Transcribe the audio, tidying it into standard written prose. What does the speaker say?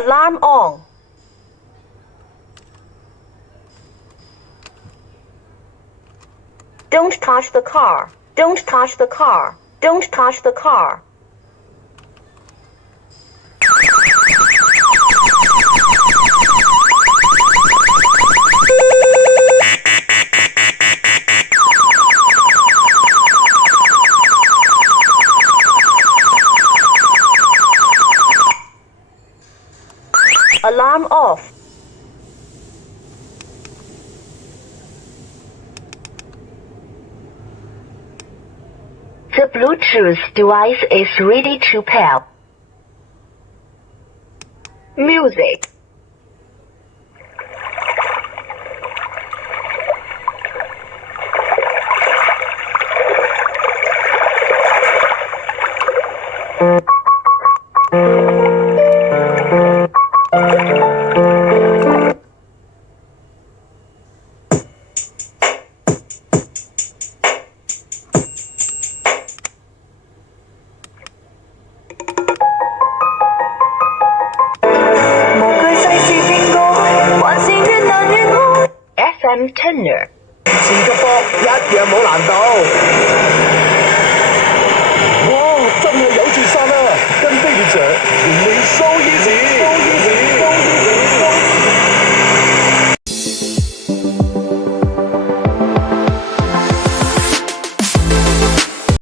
Alarm on. Don't touch the car. Don't touch the car. Don't touch the car. Alarm off. The Bluetooth device is ready to pair. Music. FM Tenor.前級波一樣冇難度。